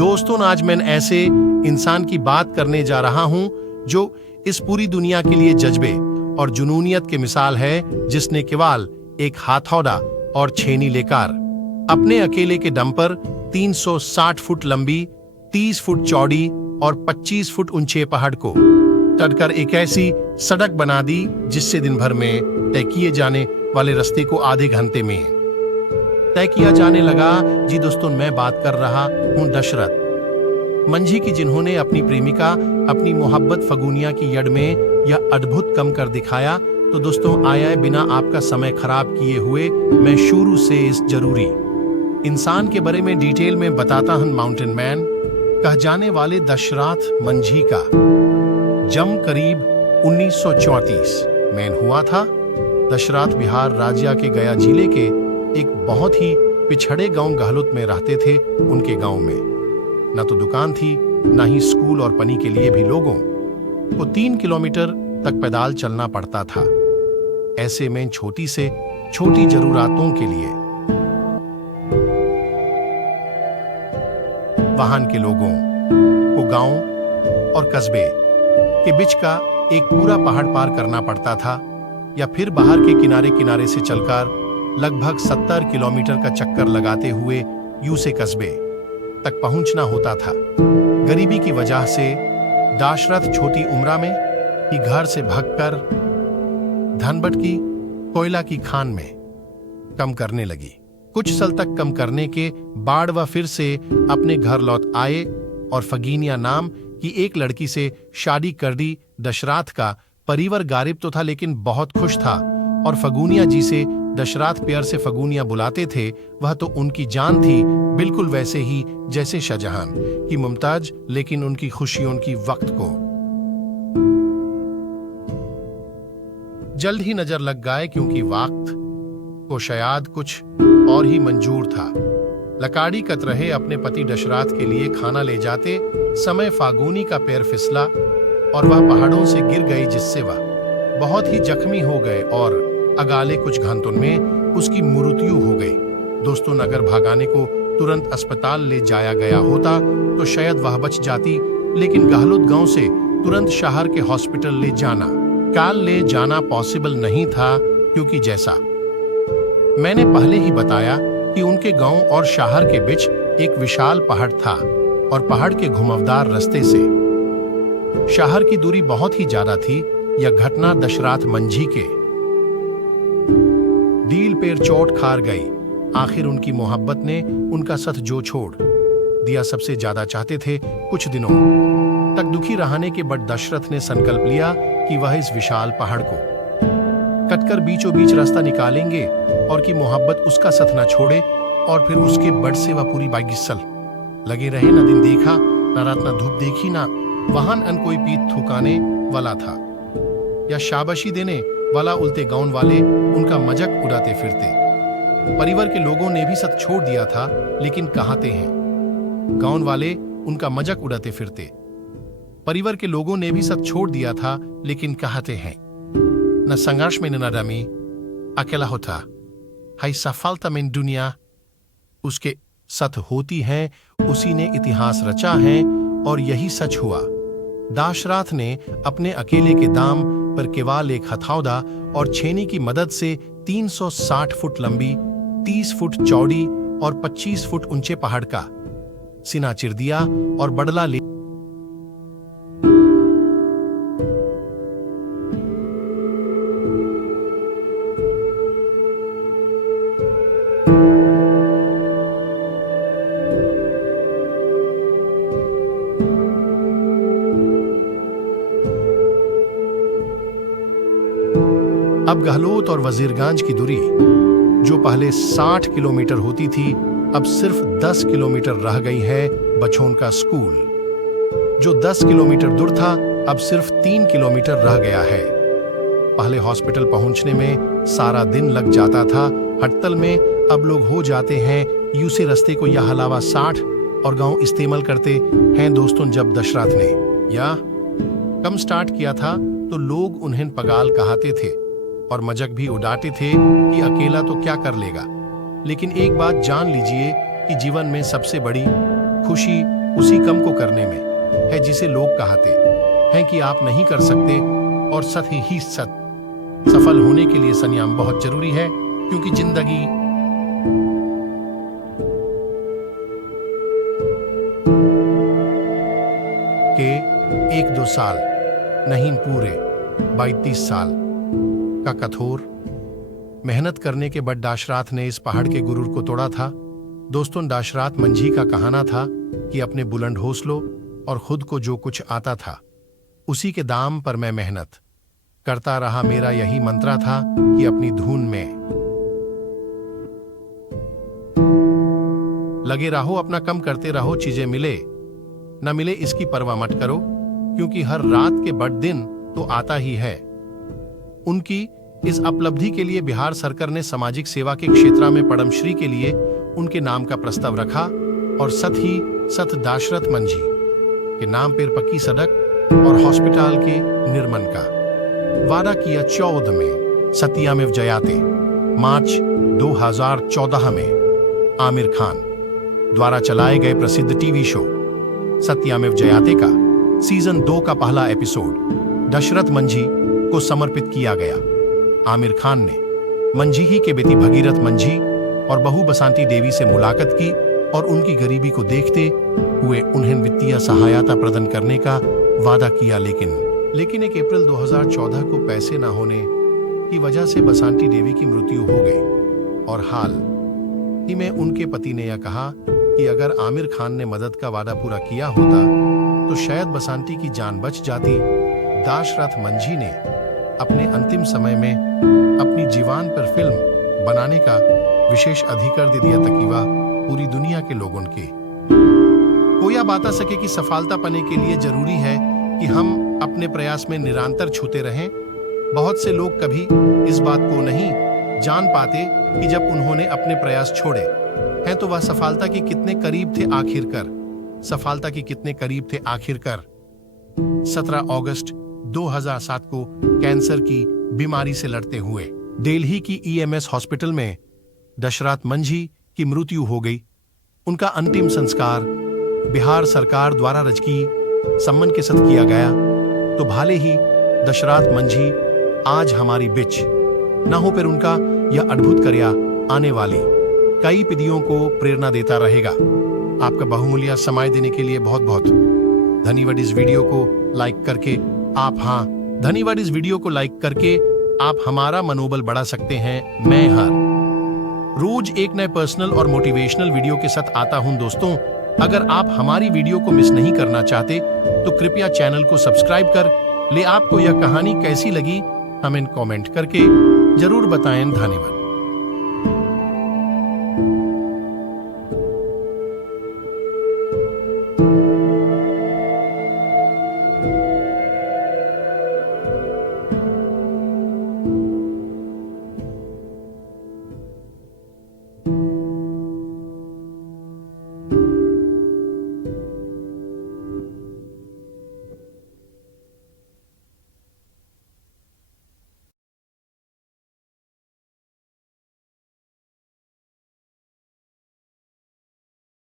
दोस्तों, आज मैं ऐसे इंसान की बात करने जा रहा हूं जो इस पूरी दुनिया के लिए जज्बे और जुनूनियत की मिसाल है, जिसने केवल एक हथौड़ा और छेनी लेकर अपने अकेले के दम पर 360 फुट लंबी, 30 फुट चौड़ी और 25 फुट ऊंचे पहाड़ को तड़कर एक ऐसी सड़क बना दी जिससे दिन भर में तय किए जाने वाले रास्ते को आधे घंटे में तय किया जाने लगा। जी दोस्तों, मैं बात कर रहा हूं दशरथ मंझी की, जिन्होंने अपनी प्रेमिका, अपनी मोहब्बत फगुनिया की यड में यह अद्भुत कम कर दिखाया। तो दोस्तों, आया बिना आपका समय खराब किए हुए मैं शुरू से इस जरूरी इंसान के बारे में डिटेल में बताता हूं। माउंटेन मैन कह जाने वाले दशरथ मंझी का जन्म करीब 1934 में हुआ था। दशरथ बिहार राज्य के गया जिले के एक बहुत ही पिछड़े गांव गहलोत में रहते थे। उनके गांव में न तो दुकान थी, न ही स्कूल, और पनी के लिए भी लोगों को 3 किलोमीटर तक पैदल चलना पड़ता था। ऐसे में छोटी से छोटी जरूरतों के लिए वाहन के लोगों को गांव और कस्बे के बीच का एक पूरा पहाड़ पार करना पड़ता था, या फिर बाहर के किनारे किनारे से चलकर लगभग 70 किलोमीटर का चक्कर लगाते हुए यूं से कस्बे तक पहुंचना होता था। गरीबी की वजह से दशरथ छोटी उम्र में ही घर से भागकर धनबट की कोयला की खान में कम करने लगी। कुछ साल तक कम करने के बाद वह फिर से अपने घर लौट आए और फगीनिया नाम की एक लड़की से शादी कर दी। दशरथ का परिवार गरीब तो था, लेकिन बहुत खुश था, और फगुनिया जी से दशरथ प्यार से फगुनिया बुलाते थे। वह तो उनकी जान थी, बिल्कुल वैसे ही जैसे शाहजहां की मुमताज, लेकिन उनकी खुशियों की वक्त को जल्द ही नजर लग गए, क्योंकि वक्त को शायद कुछ और ही मंजूर था। लकाड़ी कत रहे अपने पति दशरथ के लिए खाना ले जाते समय फागुनी का पैर फिसला और वह पहाड़ों से गिर गई, जिससे वह बहुत ही जख्मी हो गए और अगाले कुछ घंटों में उसकी मृत्यु हो गई। दोस्तों, अगर भागाने को तुरंत अस्पताल ले जाया गया होता तो शायद वह बच जाती, लेकिन गहलोत गांव से तुरंत शहर के हॉस्पिटल ले जाना पॉसिबल नहीं था, क्योंकि जैसा मैंने पहले ही बताया कि उनके गांव और शहर के बीच एक विशाल पहाड़ था, और पहाड़ के घुमावदार रास्ते से शहर की दूरी बहुत ही ज्यादा थी। यह घटना दशरथ मंझी के दिल पर चोट खार गई। आखिर उनकी मोहब्बत ने उनका साथ जो छोड़ दिया। सबसे ज्यादा चाहते थे। कुछ दिनों तक दुखी रहने के बाद दशरथ ने संकल्प लिया कि वह इस विशाल पहाड़ को कटकर बीचों बीच रास्ता निकालेंगे, और कि मोहब्बत उसका साथ न छोड़े। और फिर उसके बड़ से वह पूरी 22 साल लगे रहे। न दिन देखा, न रात, न धूप देखी, न वाहन अन कोई पीठ थुकाने वाला था या शाबाशी देने वाला। उल्टे गांव वाले उनका मजाक उड़ाते फिरते। परिवार के लोगों ने भी सब छोड़ दिया था, लेकिन कहते हैं गांव वाले उनका मजाक उड़ाते फिरते। परिवार के लोगों ने भी सब छोड़ दिया था, लेकिन कहते हैं न संघर्ष में न रमी अकेला होता है, सफलता में दुनिया उसके साथ होती है। उसी ने इतिहास रचा है, और यही सच हुआ। दशरथ ने अपने अकेले के दाम पर केवल एक हथौड़ा और छेनी की मदद से 360 फुट लंबी, 30 फुट चौड़ी और 25 फुट ऊंचे पहाड़ का सीना चिर दिया और बदला ले। अब गहलोत और वजीरगंज की दूरी, जो पहले 60 किलोमीटर होती थी, अब सिर्फ 10 किलोमीटर रह गई है। बछौन का स्कूल, जो 10 किलोमीटर दूर था, अब सिर्फ 3 किलोमीटर रह गया है। पहले हॉस्पिटल पहुंचने में सारा दिन लग जाता था। हड़ताल में अब लोग हो जाते हैं यूं से रास्ते को यह अलावा 60 और गांव इस्तेमाल करते हैं। दोस्तों, जब दशरथ ने या कम स्टार्ट किया था तो लोग उन्हें पगाल कहते थे और मजाक भी उड़ाते थे कि अकेला तो क्या कर लेगा। लेकिन एक बात जान लीजिए कि जीवन में सबसे बड़ी खुशी उसी कम को करने में है जिसे लोग कहते हैं कि आप नहीं कर सकते, और सच ही सच। सफल होने के लिए संयम बहुत जरूरी है, क्योंकि जिंदगी के 1-2 साल नहीं, पूरे 32 साल का कठोर मेहनत करने के बाद दाशरथ ने इस पहाड़ के गुरूर को तोड़ा था। दोस्तों, दाशरथ मंझी का कहना था कि अपने बुलंद हौसलों और खुद को जो कुछ आता था उसी के दाम पर मैं मेहनत करता रहा। मेरा यही मंत्र था कि अपनी धुन में लगे रहो, अपना कम करते रहो, चीजें मिले न मिले इसकी परवाह मत करो, क्योंकि हर रात के बड़ दिन तो आता ही है। उनकी इस उपलब्धि के लिए बिहार सरकार ने सामाजिक सेवा के क्षेत्र में पद्मश्री के लिए उनके नाम का प्रस्ताव रखा, और सत ही सत दाशरथ मंझी के नाम पर पक्की सड़क और हॉस्पिटल के निर्माण का वादा किया। 14 में सत्यमेव जयते मार्च 2014 में आमिर खान द्वारा चलाए गए प्रसिद्ध टीवी शो सत्यमेव जयते का सीजन 2 का पहला एपिसोड दशरथ मंझी को समर्पित किया गया। आमिर खान ने मंझी ही के बेटी भगीरथ मंझी और बहू बसंती देवी से मुलाकात की और उनकी गरीबी को देखते हुए उन्हें वित्तीय सहायता प्रदान करने का वादा किया। लेकिन 1 अप्रैल 2014 को पैसे न होने की वजह से बसंती देवी की मृत्यु हो गई, और हाल ही में उनके पति ने यह कहा कि अगर आमिर खान ने मदद का वादा पूरा किया होता तो शायद बसंती की जान बच जाती। दाशरथ मंझी ने अपने अंतिम समय में अपनी जीवन पर फिल्म बनाने का विशेष अधिकार दे दिया ताकि वह पूरी दुनिया के लोगों के को यह बता सके कि सफलता पाने के लिए जरूरी है कि हम अपने प्रयास में निरंतर छूते रहें। बहुत से लोग कभी इस बात को नहीं जान पाते कि जब उन्होंने अपने प्रयास छोड़े हैं तो वह सफलता के कितने करीब थे आखिरकार। 17 अगस्त 2007 को कैंसर की बीमारी से लड़ते हुए दिल्ली की EMS हॉस्पिटल में दशरथ मंझी की मृत्यु हो गई। उनका अंतिम संस्कार बिहार सरकार द्वारा राजकीय सम्मान के साथ किया गया। तो भले ही दशरथ मंझी आज हमारी बीच न हो, पर उनका यह अद्भुत कार्य आने वाली कई पीढ़ियों को प्रेरणा देता रहेगा। आपका बहुमूल्य समय देने के लिए बहुत बहुत धन्यवाद। इस वीडियो को लाइक करके आप हमारा मनोबल बढ़ा सकते हैं। मैं हर रोज एक नए पर्सनल और मोटिवेशनल वीडियो के साथ आता हूं। दोस्तों, अगर आप हमारी वीडियो को मिस नहीं करना चाहते तो कृपया चैनल को सब्सक्राइब कर ले। आपको यह कहानी कैसी लगी हमें कमेंट करके जरूर बताएं। धन्यवाद।